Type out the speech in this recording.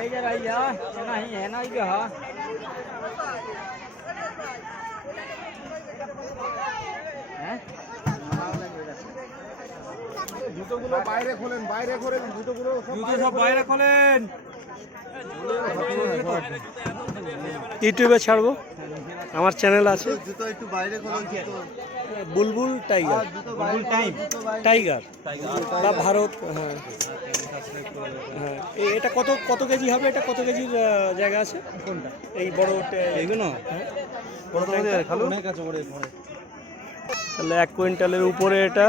এই যে ভাই যা नहीं है ना ये हां हैं জুতোগুলো বাইরে খোলেন, বাইরে খোলেন, জুতো সব বাইরে খোলেন। ইউটিউবে ছাড়বো, আমার চ্যানেল আছে জুতো একটু বাইরে খোলেন, জুতো বুলবুল টাইগার, টাইগার বা ভারত। হ্যাঁ হ্যাঁ, এটা কত কত কেজি হবে? এটা কত কেজির জায়গা আছে? কোনটা? এই বড় এইগুলো? হ্যাঁ, তাহলে 1 কুইন্টালের উপরে এটা।